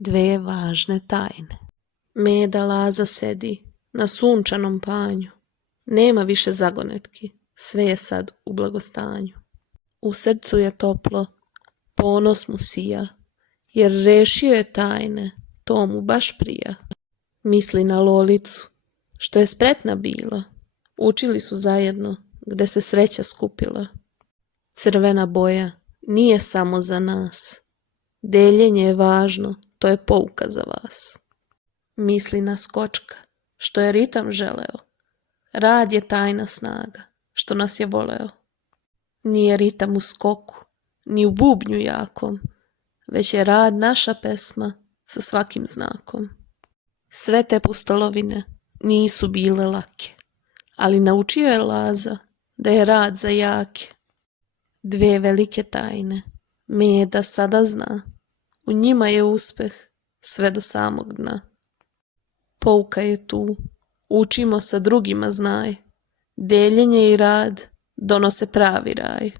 Dve važne tajne. Meda Laza sedi na sunčanom panju. Nema više zagonetki, sve je sad u blagostanju. U srcu je toplo, ponos mu sija, jer rešio je tajne, to mu baš prija. Misli na Lolicu, što je spretna bila, učili su zajedno, gde se sreća skupila. Crvena boja nije samo za nas, deljenje je važno, to je pouka za vas. Misli na Skočka, što je ritam želeo, rad je tajna snaga, što nas je voleo. Nije ritam u skoku, ni u bubnju jakom, već je rad naša pesma sa svakim znakom. Sve te pustolovine nisu bile lake, ali naučio je Laza da je rad za jake. Dve velike tajne Meda sada zna, u njima je uspeh sve do samog dna. Pouka je tu, učimo sa drugima znaj, deljenje i rad donose pravi raj.